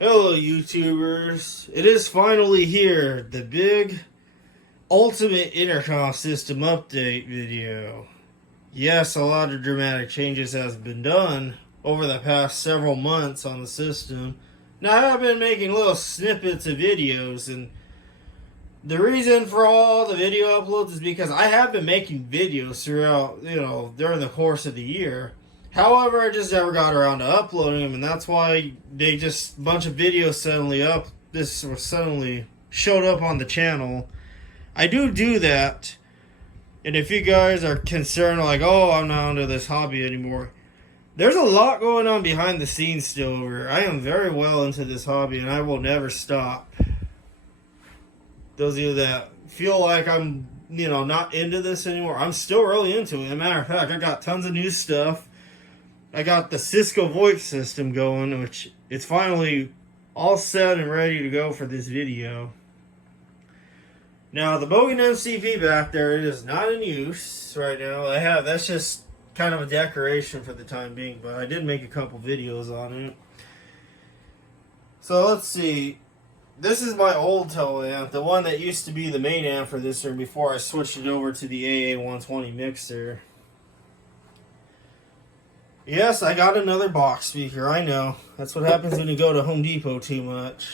Hello, YouTubers. It is finally here, the big ultimate intercom system update video. Yes, a lot of dramatic changes has been done over the past several months on the system. Now, I have been making little snippets of videos, and the reason for all the video uploads is because I have been making videos throughout, during the course of the year. However, I just never got around to uploading them, and that's why they just a bunch of videos suddenly showed up on the channel. I do that, and if you guys are concerned, like, oh, I'm not into this hobby anymore, there's a lot going on behind the scenes still over. I am very well into this hobby, and I will never stop. Those of you that feel like I'm, not into this anymore, I'm still really into it. As a matter of fact, I got tons of new stuff. I got the Cisco voice system going, which it's finally all set and ready to go for this video. Now, the Bogan MCP back there, it is not in use right now. That's just kind of a decoration for the time being, but I did make a couple videos on it. So let's see. This is my old toe amp, the one that used to be the main amp for this room before I switched it over to the AA120 mixer. Yes, I got another box speaker, I know. That's what happens when you go to Home Depot too much.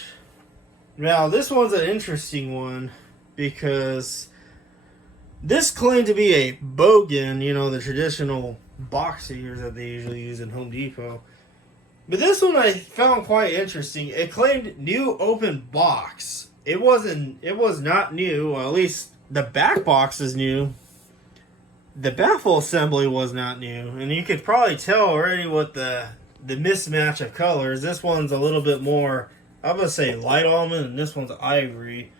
Now, this one's an interesting one because this claimed to be a Bogan, the traditional box speakers that they usually use in Home Depot. But this one I found quite interesting. It claimed new open box. It was not new, well, at least the back box is new. The baffle assembly was not new, and you could probably tell already with the mismatch of colors. This one's a little bit more, I'm going to say light almond, and this one's ivory.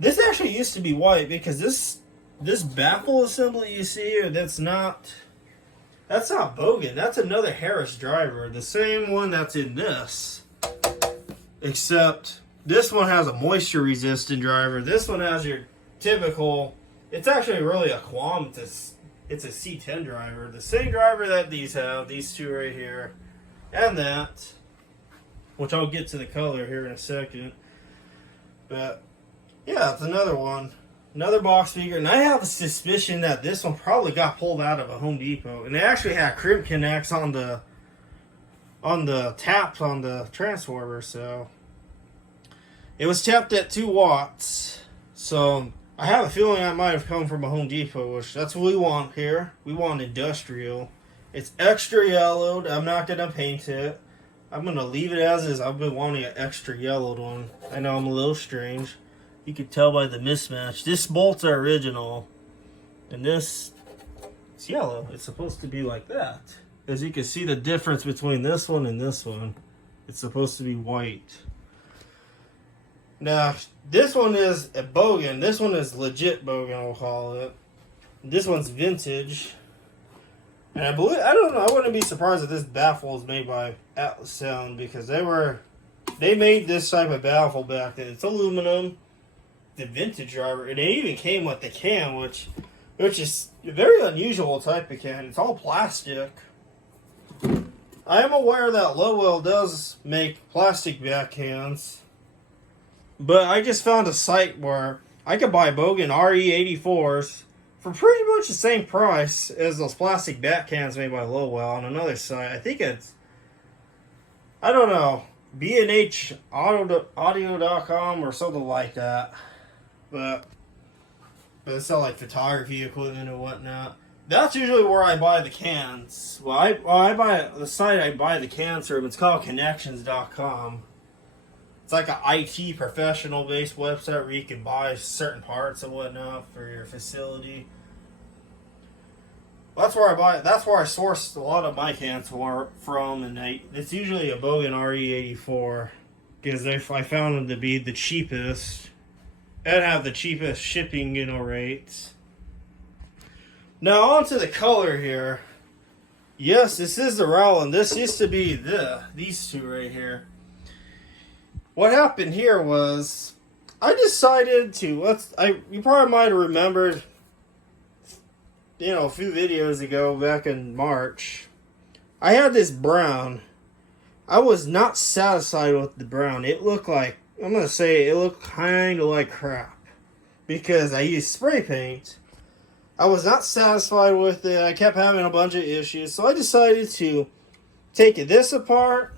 This actually used to be white because this baffle assembly you see here, that's not Bogan. That's another Harris driver, the same one that's in this, except this one has a moisture resistant driver. This one has your typical. It's actually really a Quam. It's a C10 driver. The same driver that these have. These two right here. And that. Which I'll get to the color here in a second. But, yeah, it's another one. Another box speaker. And I have a suspicion that this one probably got pulled out of a Home Depot. And they actually had crimp connects on the taps on the transformer. So, it was tapped at 2 watts. So, I have a feeling I might have come from a Home Depot, which that's what we want here. We want industrial. It's extra yellowed. I'm not going to paint it. I'm going to leave it as is. I've been wanting an extra yellowed one. I know I'm a little strange. You can tell by the mismatch. This bolts are original. And this, it's yellow. It's supposed to be like that. As you can see the difference between this one and this one. It's supposed to be white. Now, this one is a Bogan. This one is legit Bogan, we'll call it. This one's vintage. And I don't know, I wouldn't be surprised if this baffle is made by Atlas Sound because they made this type of baffle back then. It's aluminum, the vintage driver, and it even came with the can, which is a very unusual type of can. It's all plastic. I am aware that Lowell does make plastic back cans. But I just found a site where I could buy Bogan RE84s for pretty much the same price as those plastic back cans made by Lowell on another site. I think it's, I don't know, B&H Audio.com or something like that. But it's all like photography equipment and whatnot. That's usually where I buy the cans. Well, I buy the site I buy the cans from. It's called Connections.com. It's like an IT professional based website where you can buy certain parts and whatnot for your facility. That's where I buy it. That's where I source a lot of my cans from, and it's usually a Bogan RE84 because I found them to be the cheapest and have the cheapest shipping rates. Now on to the color here. Yes, this is the Rowland. This used to be these two right here. What happened here was I decided to you probably might have remembered a few videos ago back in March. I had this brown. I was not satisfied with the brown. It looked like, I'm going to say it looked kind of like crap. Because I used spray paint. I was not satisfied with it. I kept having a bunch of issues. So I decided to take this apart.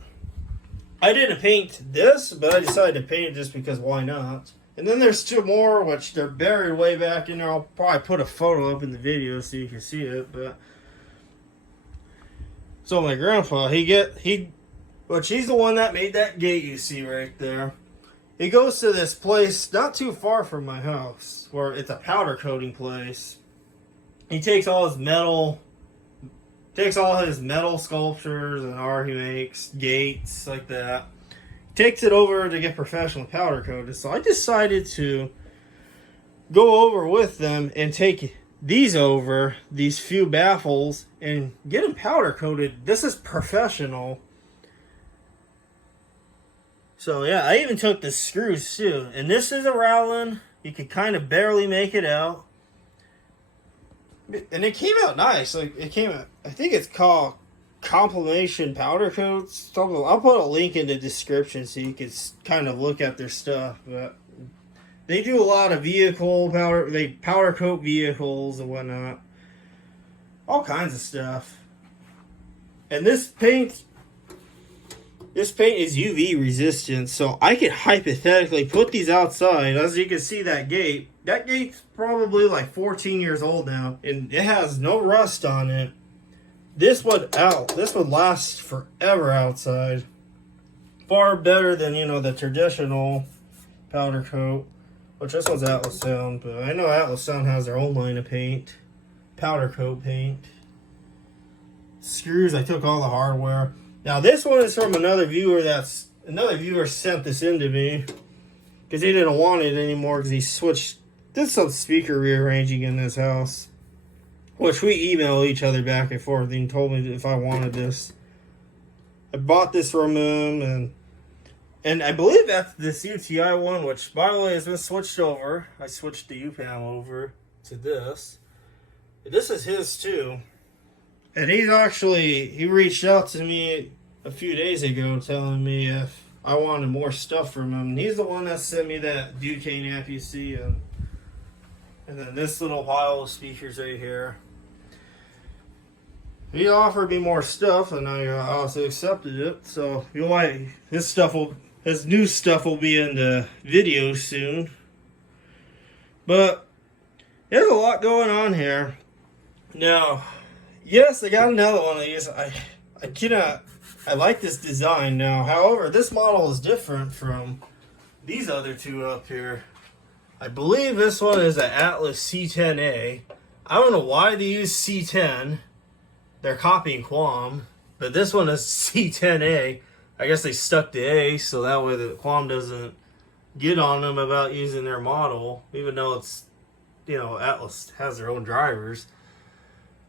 I didn't paint this, but I decided to paint it just because why not? And then there's two more, which they're buried way back in there. I'll probably put a photo up in the video so you can see it. But so my grandpa, which he's the one that made that gate you see right there. He goes to this place not too far from my house, where it's a powder coating place. He takes all his metal sculptures and art he makes, gates like that. Takes it over to get professional powder coated. So I decided to go over with them and take these few baffles, and get them powder coated. This is professional. So yeah, I even took the screws too. And this is a Rowland. You could kind of barely make it out. And it came out nice. Like it came out, I think it's called Complimation Powder Coats. I'll put a link in the description so you can kind of look at their stuff. But they do a lot of vehicle powder. They powder coat vehicles and whatnot. All kinds of stuff. And this paint is UV resistant, so I could hypothetically put these outside. As you can see, that gate's probably like 14 years old now, and it has no rust on it. This would last forever outside. Far better than, the traditional powder coat, which this one's Atlas Sound, but I know Atlas Sound has their own line of paint, powder coat paint. Screws, I took all the hardware. Now this one is from another viewer sent this in to me because he didn't want it anymore because he did some speaker rearranging in his house, which we emailed each other back and forth. And he told me if I wanted this. I bought this from him, and I believe that's this UTI one, which by the way has been switched over. I switched the U-panel over to this. This is his too. And he reached out to me a few days ago telling me if I wanted more stuff from him. And he's the one that sent me that Duquesne amp you see, and then this little pile of speakers right here. He offered me more stuff, and I also accepted it. So his new stuff will be in the video soon. But there's a lot going on here. Now, yes, I got another one of these. I like this design now. However, this model is different from these other two up here. I believe this one is an Atlas C10A. I don't know why they use C10. They're copying Quam, but this one is C10A. I guess they stuck the A so that way the Quam doesn't get on them about using their model, even though it's, Atlas has their own drivers.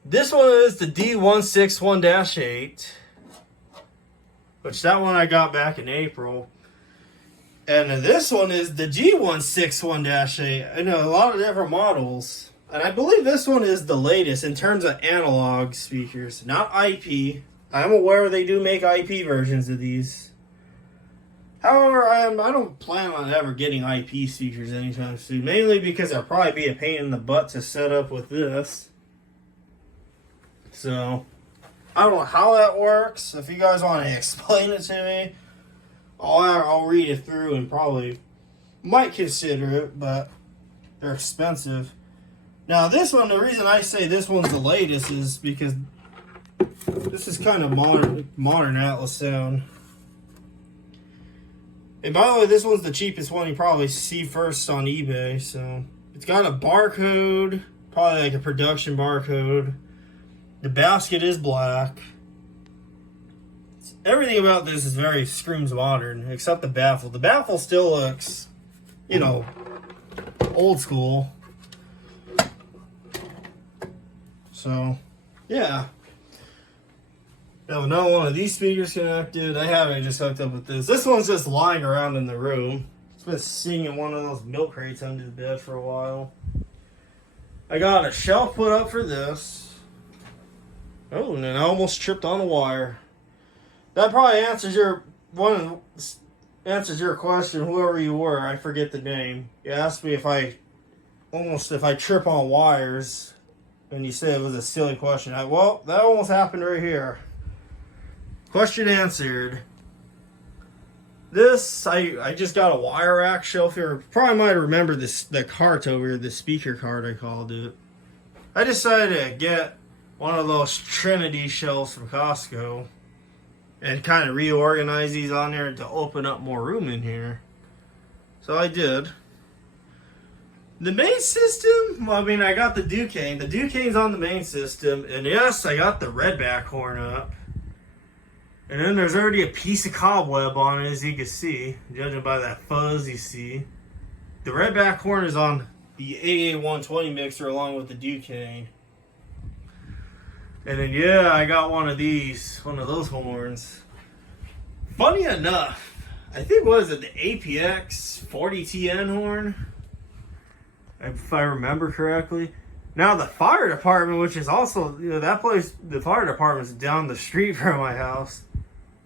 This one is the D161-8, which that one I got back in April. And this one is the G161-8. I know a lot of different models. And I believe this one is the latest in terms of analog speakers, not IP. I'm aware they do make IP versions of these. However, I don't plan on ever getting IP speakers anytime soon. Mainly because it'll probably be a pain in the butt to set up with this. So, I don't know how that works. If you guys want to explain it to me, I'll read it through and probably might consider it, but they're expensive. Now this one, the reason I say this one's the latest is because this is kind of modern Atlas sound. And by the way, this one's the cheapest one you probably see first on eBay. So it's got a barcode, probably like a production barcode. The basket is black. Everything about this is very screams modern, except the baffle. The baffle still looks, old school. So, yeah. Now another one of these speakers connected. I haven't just hooked up with this. This one's just lying around in the room. It's been sitting in one of those milk crates under the bed for a while. I got a shelf put up for this. Oh, and I almost tripped on a wire. that probably answers your question, whoever you were. I forget the name. You asked me if I trip on wires, and you said it was a silly question. Well, that almost happened right here. Question answered. This, I just got a wire rack shelf here. Probably might remember this, the cart over here, the speaker cart I called it. I decided to get one of those Trinity shelves from Costco and kind of reorganize these on there to open up more room in here. So I did. The main system, well, I mean, I got the Duquesne. The Duquesne's on the main system, and yes, I got the redback horn up. And then there's already a piece of cobweb on it, as you can see, judging by that fuzz you see. The redback horn is on the AA120 mixer along with the Duquesne. And then, yeah, I got one of those horns. Funny enough, I think, what is it, the APX 40TN horn? If I remember correctly. Now, the fire department, which is also, that place, the fire department's down the street from my house.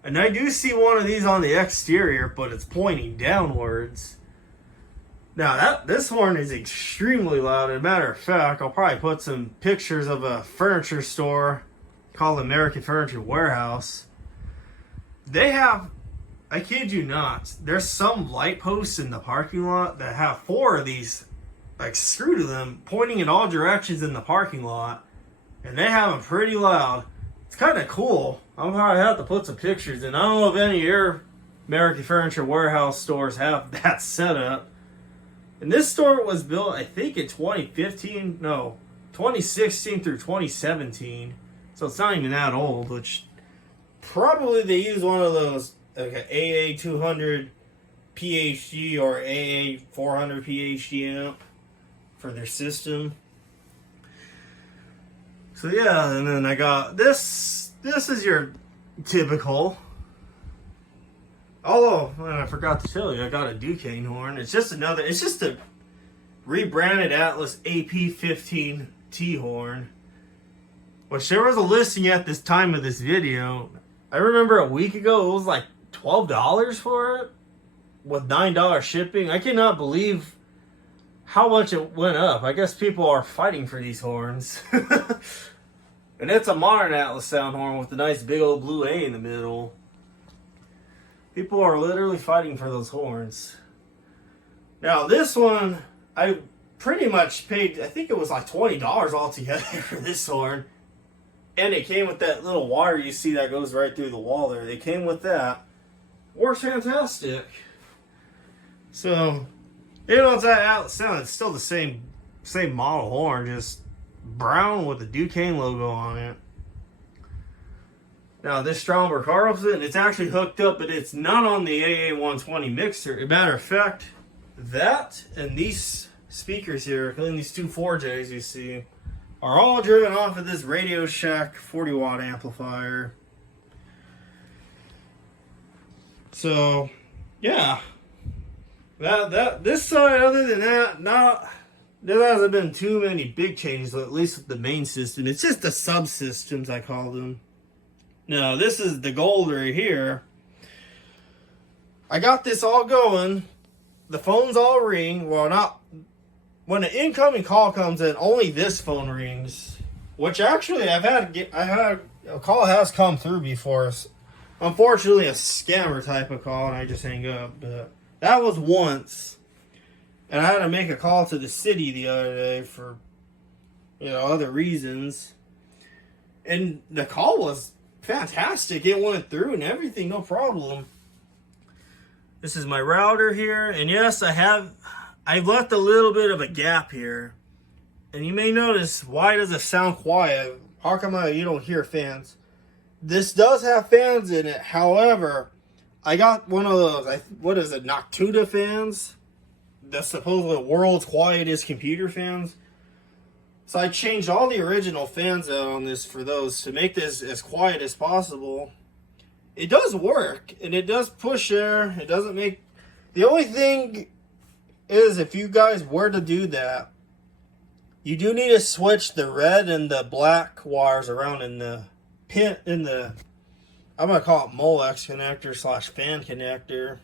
And I do see one of these on the exterior, but it's pointing downwards. Now, this horn is extremely loud. As a matter of fact, I'll probably put some pictures of a furniture store called American Furniture Warehouse. They have, I kid you not, there's some light posts in the parking lot that have 4 of these, like, screwed to them, pointing in all directions in the parking lot. And they have them pretty loud. It's kind of cool. I'll probably have to put some pictures in. I don't know if any of your American Furniture Warehouse stores have that set up. And this store was built, I think, in 2016 through 2017. So it's not even that old, which probably they use one of those, like an AA200 PhD or AA400 PhD amp for their system. So yeah, and then I got this. This is your typical. Although, I forgot to tell you, I got a Duquesne horn. It's just a rebranded Atlas AP15T horn. Which there was a listing at this time of this video. I remember a week ago it was like $12 for it with $9 shipping. I cannot believe how much it went up. I guess people are fighting for these horns. And it's a modern Atlas sound horn with a nice big old blue A in the middle. People are literally fighting for those horns. Now this one, I pretty much paid, I think it was like $20 altogether for this horn. And it came with that little wire you see that goes right through the wall there. They came with that. Works fantastic. So, it's that Atlas sound. It's still the same model horn, just brown with the Duquesne logo on it. Now this Stromberg Carlson, it's actually hooked up, but it's not on the AA120 mixer. As a matter of fact, that and these speakers here, including these 2 4Js you see, are all driven off of this Radio Shack 40 watt amplifier. So, yeah. This side, other than that, there hasn't been too many big changes, at least with the main system. It's just the subsystems, I call them. Now, this is the gold right here. I got this all going. The phones all ring. Well, not... When an incoming call comes in, only this phone rings. Which actually, I had a call has come through before. Unfortunately, a scammer type of call, and I just hang up. But that was once. And I had to make a call to the city the other day for, other reasons. And the call was fantastic. It went through and everything, no problem. This is my router here. And yes, I've left a little bit of a gap here. And you may notice, why does it sound quiet? How come you don't hear fans? This does have fans in it. However, I got one of those, what is it, Noctuda fans? The supposedly world's quietest computer fans. So I changed all the original fans out on this for those to make this as quiet as possible. It does work, and it does push air. It doesn't make... The only thing is, if you guys were to do that, you do need to switch the red and the black wires around in the pin, I'm going to call it Molex connector slash fan connector.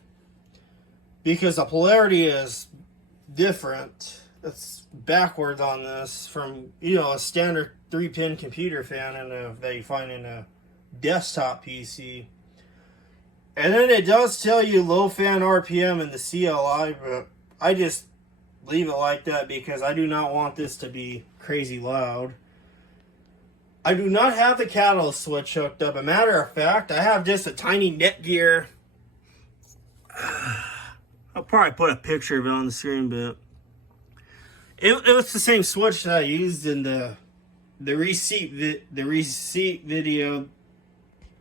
Because the polarity is different. It's backwards on this from, a standard 3-pin computer fan that you find in a desktop PC. And then it does tell you low fan RPM in the CLI, but I just leave it like that because I do not want this to be crazy loud. I do not have the catalyst switch hooked up. As a matter of fact, I have just a tiny Netgear. I'll probably put a picture of it on the screen, but it was the same switch that I used in the receipt video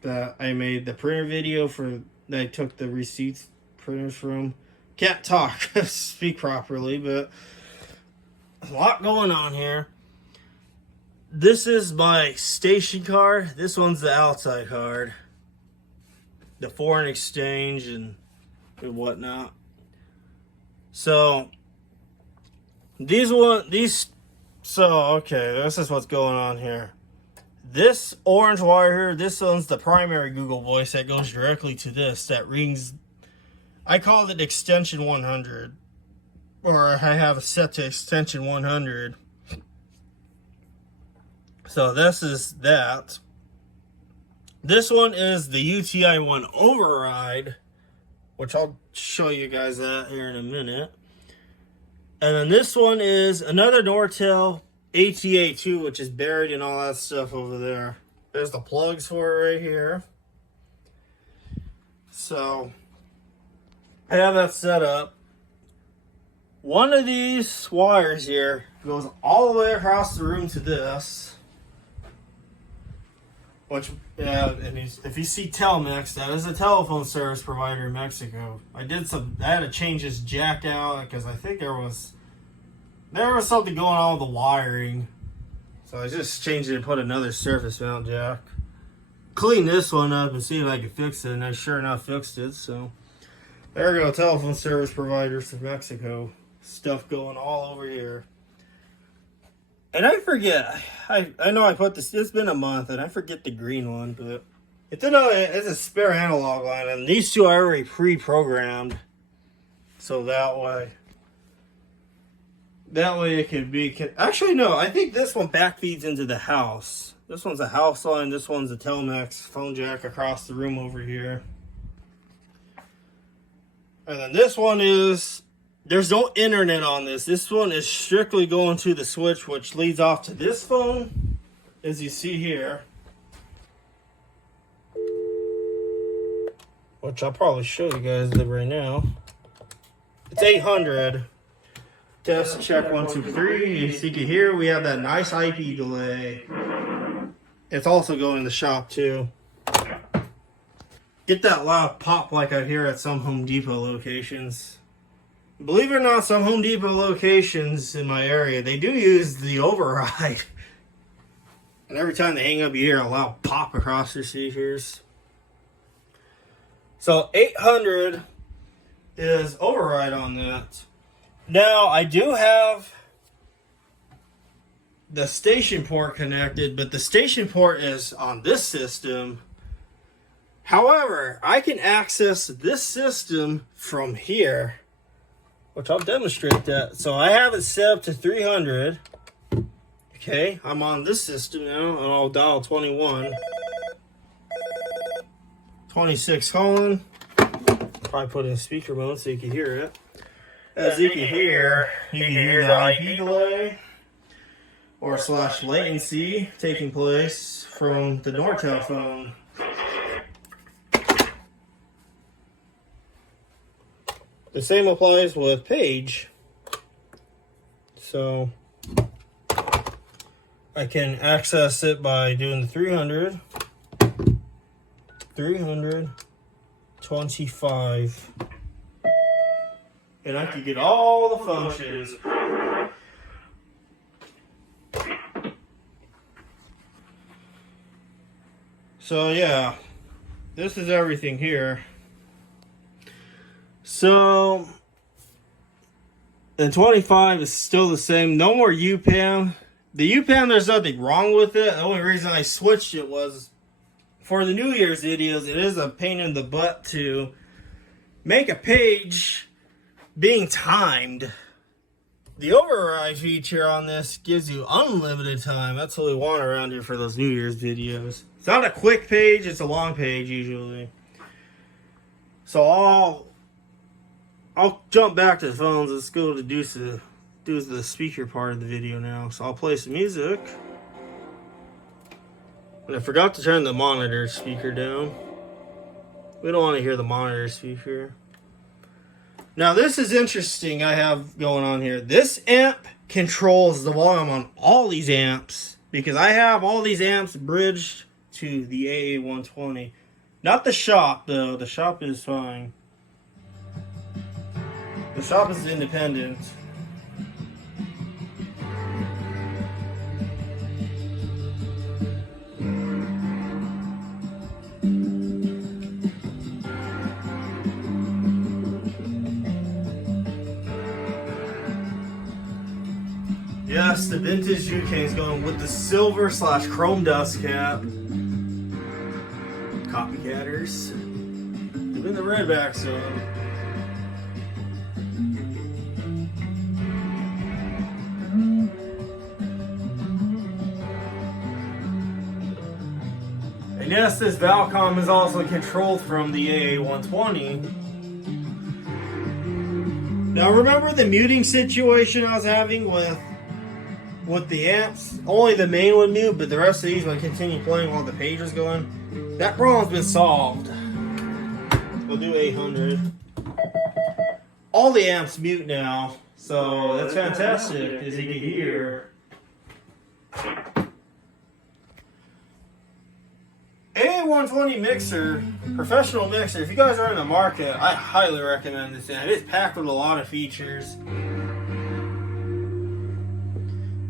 that I made, the printer video that I took the receipts printers from. Can't talk, speak properly, but a lot going on here. This is my station card. This one's the outside card. The foreign exchange and whatnot. So, okay, this is what's going on here. This orange wire here, this one's the primary Google Voice that goes directly to this, that rings. I call it extension 100, or I have it set to extension 100. So this is that. This one is the UTI 1 override, which I'll show you guys that here in a minute. And then this one is another Nortel ATA2, which is buried in all that stuff over there. There's the plugs for it right here. So I have that set up. One of these wires here goes all the way across the room to this. Which, and if you see Telmex, that is a telephone service provider in Mexico. I had to change this jack out because I think there was something going on with the wiring. So I just changed it and put another surface mount jack. Clean this one up and see if I can fix it, and I sure enough fixed it. So there we go, telephone service providers from Mexico. Stuff going all over here. And I forget, I know I put this, it's been a month, and I forget the green one, but it's a spare analog line, and these two are already pre-programmed. So that way it could be, actually no, I think this one back feeds into the house. This one's a house line, this one's a Telmex phone jack across the room over here. And then this one is, there's no internet on this. This one is strictly going to the switch, which leads off to this phone, as you see here. Which I'll probably show you guys right now. It's 800. Test, check, 1, 2, 3. As you can hear, we have that nice IP delay. It's also going in the shop too. Get that loud pop like I hear at some Home Depot locations. Believe it or not, some Home Depot locations in my area, they do use the override. And every time they hang up, you hear a loud pop across their speakers. So 800 is override on that. Now, I do have the station port connected, but the station port is on this system. However, I can access this system from here, which I'll demonstrate that. So I have it set up to 300. Okay, I'm on this system now, and I'll dial 21. 26 calling. Probably put it in speaker mode so you can hear it. As you can hear the IP delay or / latency taking place from the Nortel phone. The same applies with Page. So I can access it by doing the 300, 25. And I can get all the functions. So yeah, this is everything here. So, and 25 is still the same. No more UPAM. The UPAM, there's nothing wrong with it. The only reason I switched it was for the New Year's videos, it is a pain in the butt to make a page being timed. The override feature on this gives you unlimited time. That's what we want around here for those New Year's videos. It's not a quick page, it's a long page usually. So I'll jump back to the phones. Let's go to do the speaker part of the video now. So I'll play some music. And I forgot to turn the monitor speaker down. We don't want to hear the monitor speaker. Now this is interesting I have going on here. This amp controls the volume on all these amps because I have all these amps bridged to the AA120. Not the shop though. The shop is fine. The shop is independent. Yes, the vintage UK is going with the silver / chrome dust cap. Copycatters. Even the redback zone. And yes, this Valcom is also controlled from the AA120. Now remember the muting situation I was having with the amps? Only the main would mute, but the rest of these would continue playing while the page was going. That problem's been solved. We'll do 800. All the amps mute now, so that's fantastic, as you can hear. AA120 mixer, professional mixer. If you guys are in the market, I highly recommend this thing. It is packed with a lot of features.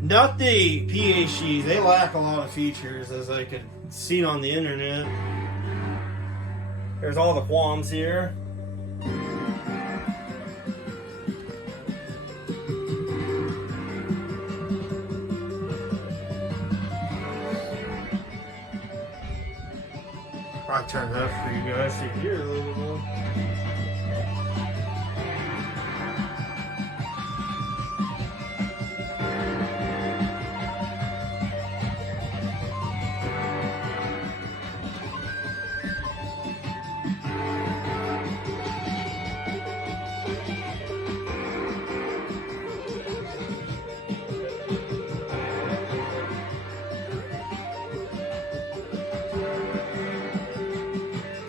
Not the PHDs, they lack a lot of features as I could see on the internet. There's all the qualms here. I'll turn it up for you guys to hear a little bit more.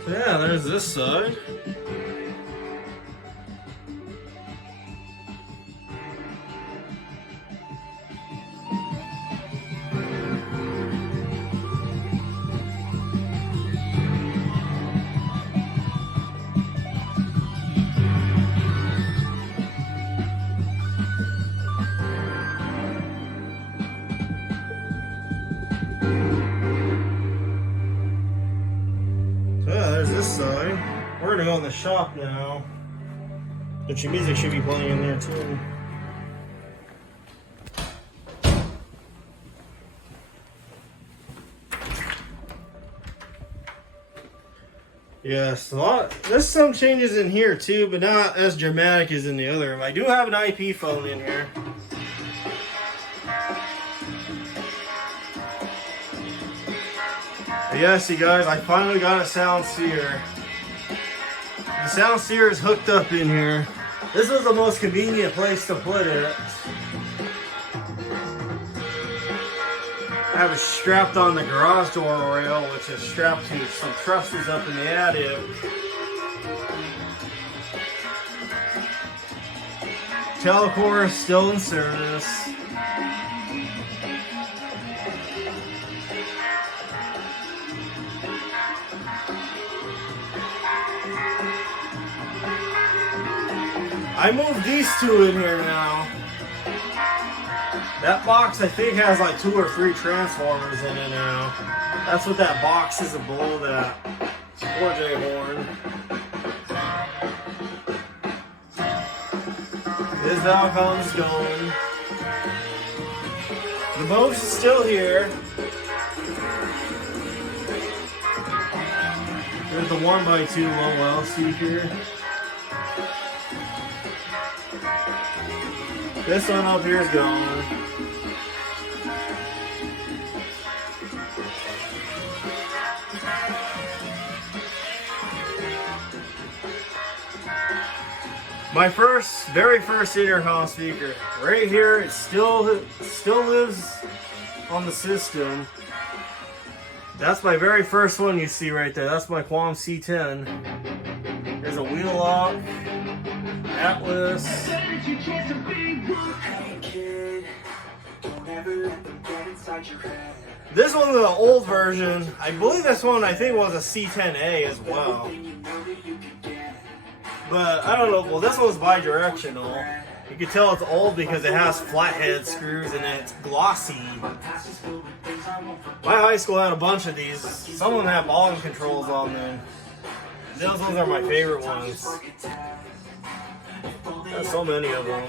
Yeah, there's this side. This side. We're gonna go in the shop now. But your music should be playing in there too. Yes, there's some changes in here too, but not as dramatic as in the other room. I do have an IP phone in here. Yes, you guys, I finally got a sound seer. The sound seer is hooked up in here. This is the most convenient place to put it. I have it strapped on the garage door rail, which is strapped to some trusses up in the attic. Telecore is still in service. I moved these two in here now. That box I think has like 2 or 3 transformers in it now. That's what that box is below that 4J horn. This Valcom's going. The Bose is still here. There's the 1x2 low well speaker. This one up here is gone. My very first intercom speaker, right here. It still lives on the system. That's my very first one you see right there. That's my Qualm C10. There's a wheel lock, Atlas. This one's the old version. I believe this one was a C10A as well. But I don't know, well this one's bi-directional. You can tell it's old because it has flathead screws and it's glossy. My high school had a bunch of these. Some of them have volume controls on them. Those ones are my favorite ones. There's so many of them.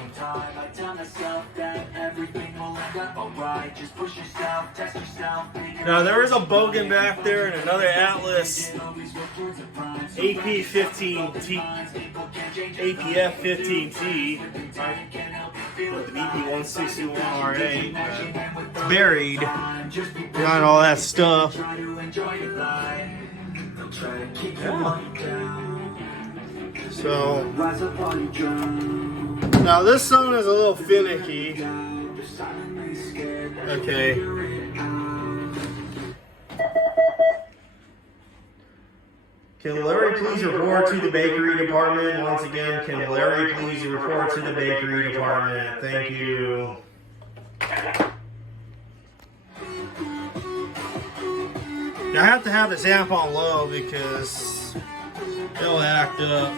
Now there is a Bogan back there and another Atlas APF-15T with the BP161R8 buried behind all that stuff. Yeah. So now this song is a little finicky. Okay. Can Larry please report to the bakery department? Once again, can Larry please report to the bakery department? Thank you. I have to have this amp on low because it'll act up.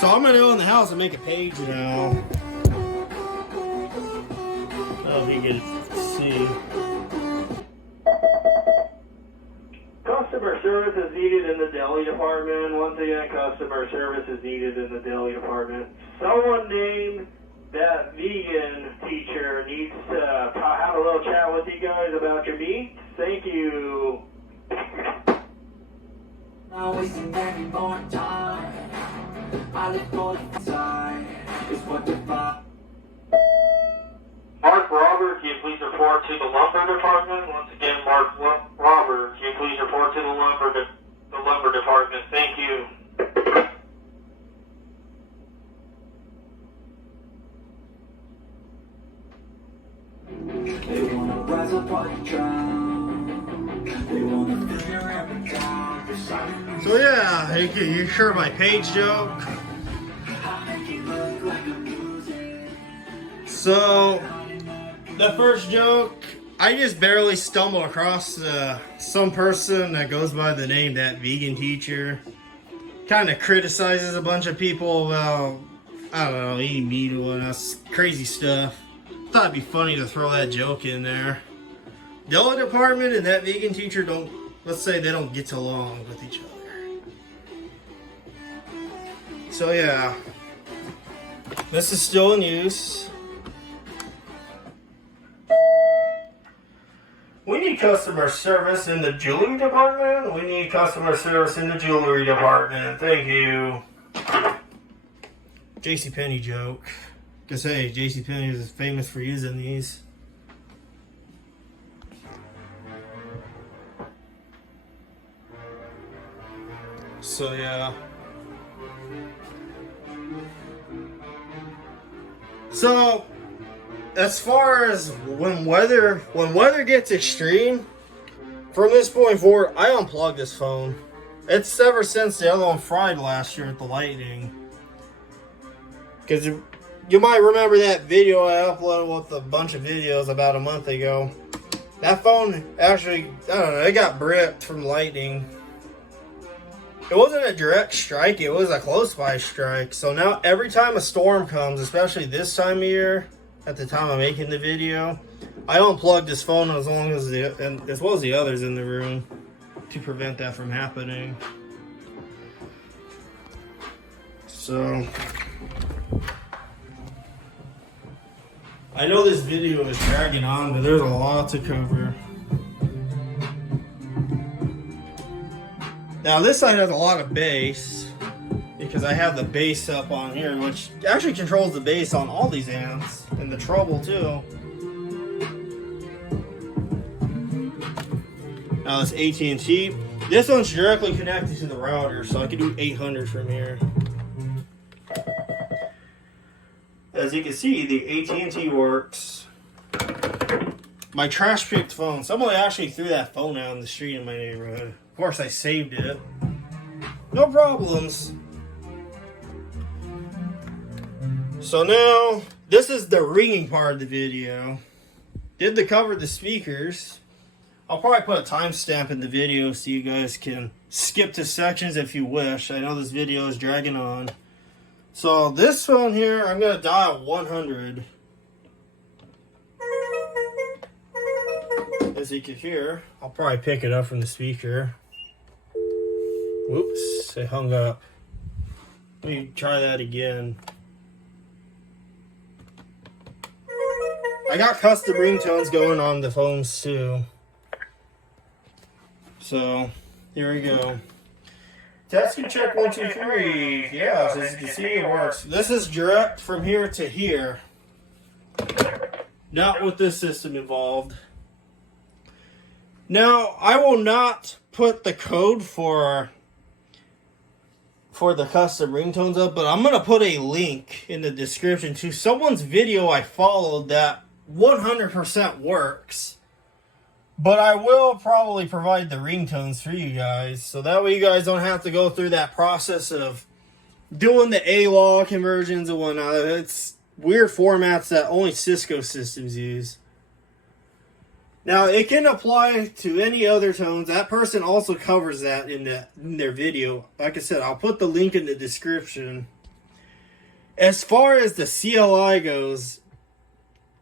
So I'm gonna go in the house and make a page now. Oh, if you can see. Customer service is needed in the deli department. Once again, customer service is needed in the deli department. Someone named that vegan teacher needs to have a little chat with you guys about your meat. Thank you. Not wasting any more time. I live for the side. It's what defines. Mark Robert, can you please report to the lumber department? Once again, Mark Robert, can you please report to the lumber department? Thank you. They wanna rise up while you drown. They wanna fill your every down. So yeah, you heard my page joke. So the first joke, I just barely stumbled across some person that goes by the name That Vegan Teacher. Kind of criticizes a bunch of people about, I don't know, eating meat or that's crazy stuff. Thought it'd be funny to throw that joke in there. The deli department and That Vegan Teacher let's say they don't get along with each other. So yeah, this is still in use. We need customer service in the jewelry department. We need customer service in the jewelry department. Thank you. JCPenney joke. Because hey, JCPenney is famous for using these. So yeah. So as far as when weather gets extreme, from this point forward, I unplugged this phone. It's ever since the other one fried last year at the lightning. Because you might remember that video I uploaded with a bunch of videos about a month ago. That phone actually, I don't know, it got bricked from lightning. It wasn't a direct strike, it was a close by strike. So now every time a storm comes, especially this time of year, at the time I'm making the video, I unplugged this phone as well as the others in the room to prevent that from happening. So I know this video is dragging on, but there's a lot to cover. Now this side has a lot of bass because I have the bass up on here, which actually controls the bass on all these amps and the treble too. Now this AT&T. This one's directly connected to the router, so I can do 800 from here. As you can see, the AT&T works. My trash picked phone. Somebody actually threw that phone out in the street in my neighborhood. Of course, I saved it. No problems. So now, this is the ringing part of the video. Did the cover the speakers. I'll probably put a timestamp in the video so you guys can skip to sections if you wish. I know this video is dragging on. So this one here, I'm going to dial 100. As you can hear, I'll probably pick it up from the speaker. Whoops, it hung up. Let me try that again. I got custom ringtones going on the phones too. So, here we go. Testing check 1, 2, 3. Yeah, as you can see, it works. This is direct from here to here. Not with this system involved. Now, I will not put the code for the custom ringtones up, but I'm going to put a link in the description to someone's video I followed that 100% works. But I will probably provide the ringtones for you guys, so that way you guys don't have to go through that process of doing the AWOL conversions and whatnot. It's weird formats that only Cisco systems use. Now, it can apply to any other tones. That person also covers that in their video. Like I said, I'll put the link in the description. As far as the CLI goes,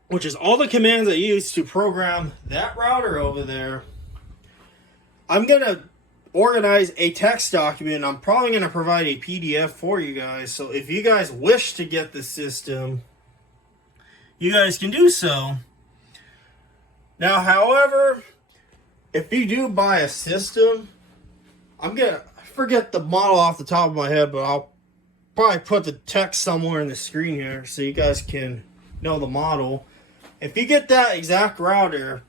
which is all the commands I use to program that router over there, I'm going to organize a text document. I'm probably going to provide a PDF for you guys. So if you guys wish to get the system, you guys can do so. Now, however, if you do buy a system, I forget the model off the top of my head, but I'll probably put the text somewhere in the screen here so you guys can know the model. If you get that exact router,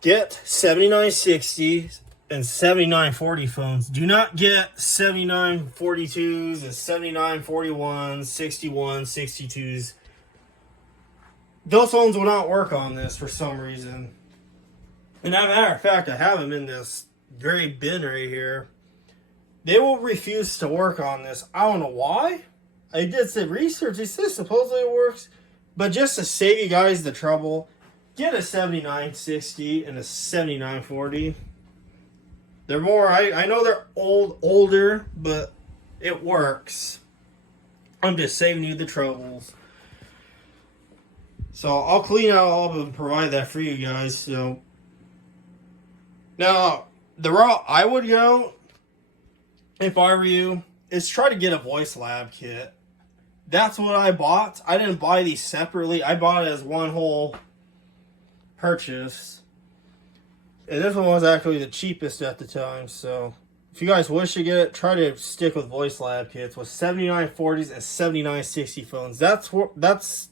get 7960s and 7940 phones. Do not get 7942s and 7941s, 61s, 62s. Those phones will not work on this for some reason. And as a matter of fact, I have them in this very bin right here. They will refuse to work on this. I don't know why. I did some research. It says supposedly it works. But just to save you guys the trouble, get a 7960 and a 7940. They're more, I know they're older, but it works. I'm just saving you the troubles. So I'll clean out all of them and provide that for you guys. So now the route I would go, if I were you, is try to get a voice lab kit. That's what I bought. I didn't buy these separately. I bought it as one whole purchase. And this one was actually the cheapest at the time. So if you guys wish to get it, try to stick with voice lab kits with 7940s and 7960 phones. That's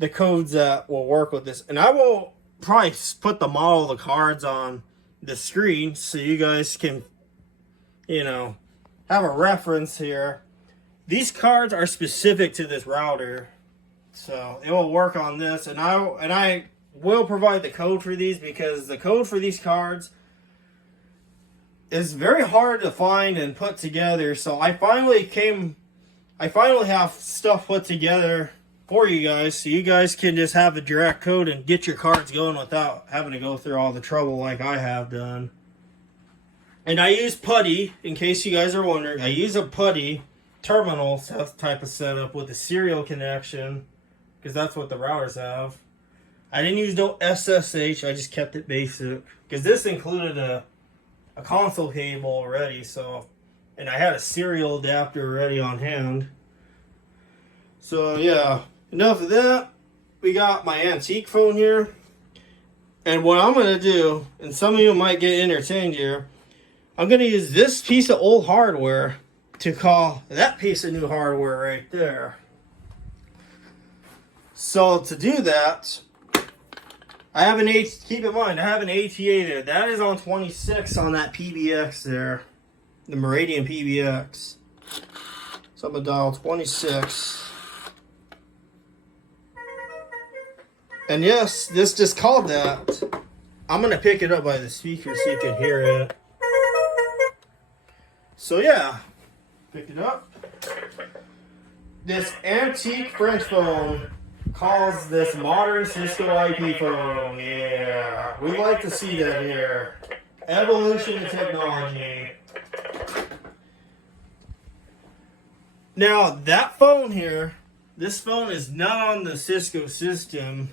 the codes that will work with this. And I will probably put the model of the cards on the screen so you guys can, have a reference here. These cards are specific to this router, so it will work on this. And I will provide the code for these because the code for these cards is very hard to find and put together. So I finally have stuff put together for you guys, so you guys can just have a direct code and get your cards going without having to go through all the trouble like I have done. And I use putty, in case you guys are wondering. I use a putty terminal type of setup with a serial connection, because that's what the routers have. I didn't use no SSH, I just kept it basic, because this included a console cable already, and I had a serial adapter already on hand. So yeah, enough of that. We got my antique phone here. And what I'm going to do, and some of you might get entertained here, I'm going to use this piece of old hardware to call that piece of new hardware right there. So to do that, I have keep in mind, I have an ATA there. That is on 26 on that PBX there. The Meridian PBX. So I'm going to dial 26. And yes, this just called that. I'm going to pick it up by the speaker so you can hear it. So yeah, pick it up. This antique French phone calls this modern Cisco IP phone. Yeah, we like to see that here. Evolution in technology. Now, that phone here, this phone is not on the Cisco system.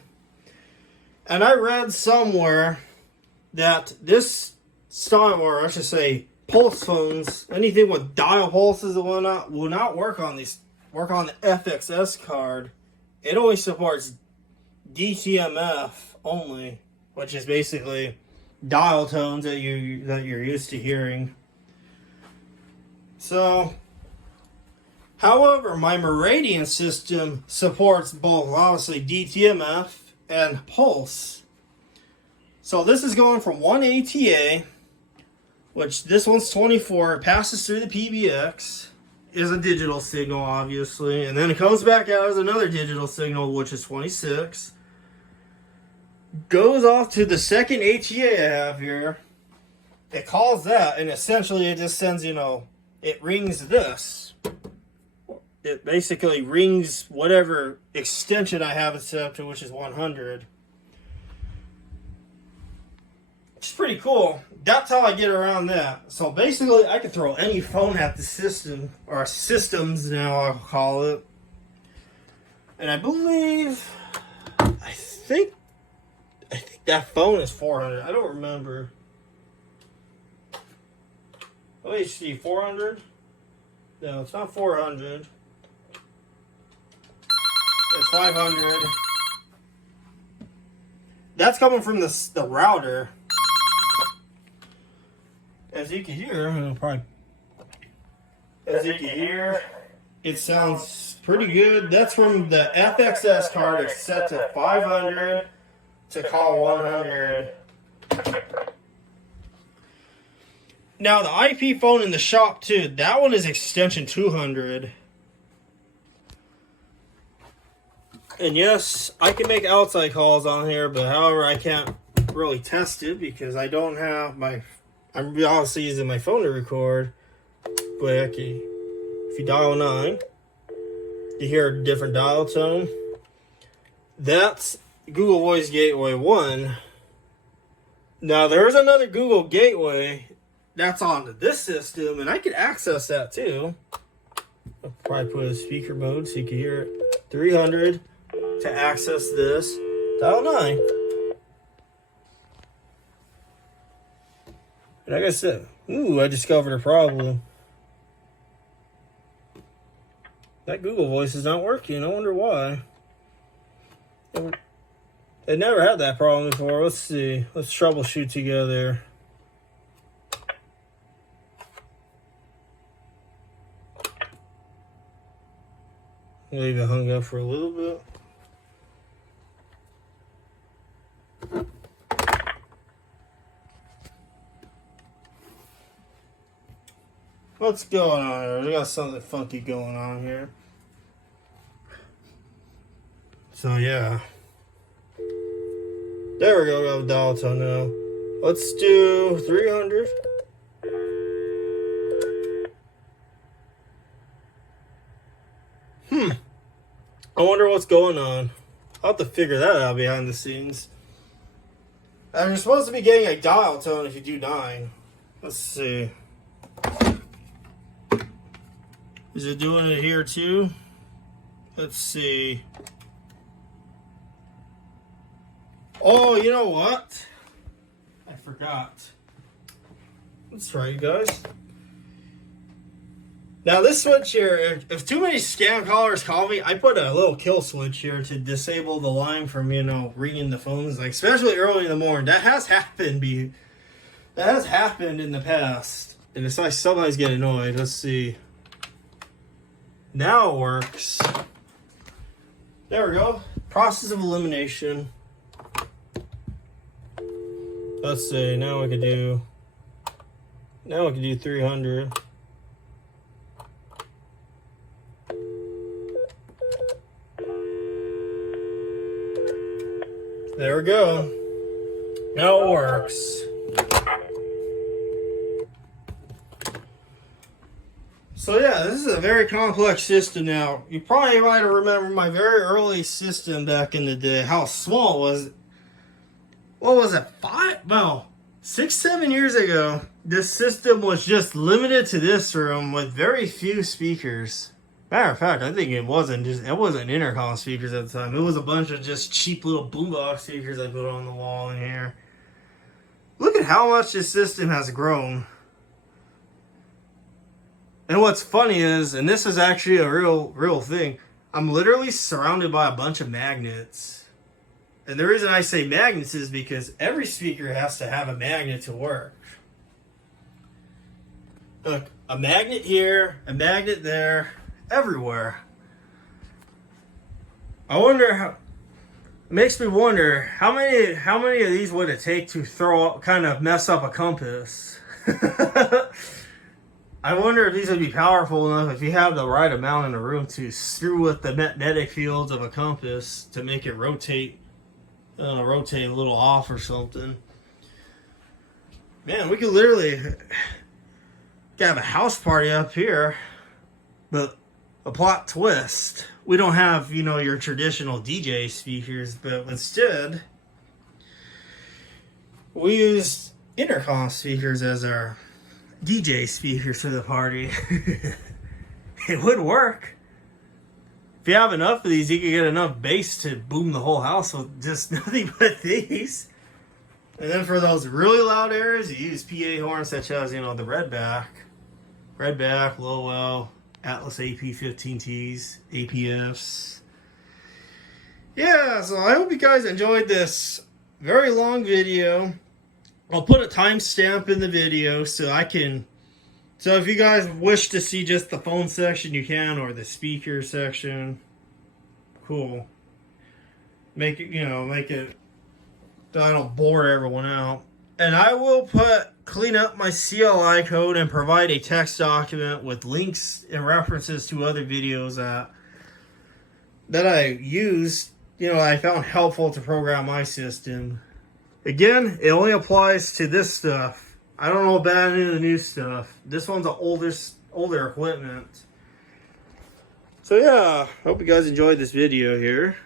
And I read somewhere that this style, or I should say, pulse phones, anything with dial pulses and whatnot, will not work on the FXS card. It only supports DTMF only, which is basically dial tones that you're used to hearing. So, however, my Meridian system supports both, obviously, DTMF and pulse. So this is going from one ATA, which this one's 24, passes through the PBX, is a digital signal, obviously, and then it comes back out as another digital signal, which is 26. Goes off to the second ATA I have here. It calls that, and essentially it just sends, it rings this. It basically rings whatever extension I have it set up to, which is 100. It's pretty cool. That's how I get around that. So basically, I can throw any phone at the system, or systems now I'll call it. And I think that phone is 400. I don't remember. Let me see, 400? No, it's not 400. It's 500. That's coming from the router. As you can hear, it sounds pretty good. That's from the FXS card. It's set to 500 to call 100. Now the IP phone in the shop too, that one is extension 200. And yes, I can make outside calls on here, but however, I can't really test it because I don't have I'm obviously using my phone to record. But okay, if you dial 9, you hear a different dial tone. That's Google Voice Gateway 1. Now, there's another Google Gateway that's on this system, and I can access that too. I'll probably put it in speaker mode so you can hear it. 300 to access this. Dial 9. And like I said, I discovered a problem. That Google Voice is not working. I wonder why. It never had that problem before. Let's see. Let's troubleshoot together. Leave it hung up for a little bit. What's going on here? We got something funky going on here. So yeah. There we go, we have a dial tone now. Let's do 300. I wonder what's going on. I'll have to figure that out behind the scenes. And you're supposed to be getting a dial tone if you do 9. Let's see. Is it doing it here too? Let's see. Oh, you know what? I forgot. Let's try, you guys. Now this switch here, if too many scam callers call me, I put a little kill switch here to disable the line from, you know, ringing the phones, like especially early in the morning. That has happened. That has happened in the past, and it's like somebody's getting annoyed. Let's see. Now it works. There we go. Process of elimination. Let's see. Now we could do 300. There we go. Now it works. So yeah, this is a very complex system now. You probably might remember my very early system back in the day, how small it was. What was it? 6, 7 years ago, this system was just limited to this room with very few speakers. Matter of fact, I think it wasn't intercom speakers at the time. It was a bunch of just cheap little boombox speakers I put on the wall in here. Look at how much this system has grown. And what's funny is, and this is actually a real thing, I'm literally surrounded by a bunch of magnets. And the reason I say magnets is because every speaker has to have a magnet to work. Look, a magnet here, a magnet there, everywhere. I wonder how. It makes me wonder how many of these would it take to kind of mess up a compass. I wonder if these would be powerful enough if you have the right amount in the room to screw with the magnetic fields of a compass to make it rotate a little off or something. Man, we could literally have a house party up here, but a plot twist. We don't have, you know, your traditional DJ speakers, but instead we use intercom speakers as our DJ speakers for the party. It would work. If you have enough of these, you can get enough bass to boom the whole house with just nothing but these. And then for those really loud areas, you use PA horns such as, you know, the Redback, Lowell, Atlas AP15Ts, APFs. Yeah, so I hope you guys enjoyed this very long video. I'll put a timestamp in the video so if you guys wish to see just the phone section, you can, or the speaker section. Cool. Make it so I don't bore everyone out. And I will clean up my CLI code and provide a text document with links and references to other videos that I used, you know, I found helpful to program my system. Again, it only applies to this stuff. I don't know about any of the new stuff. This one's older equipment. So yeah, hope you guys enjoyed this video here.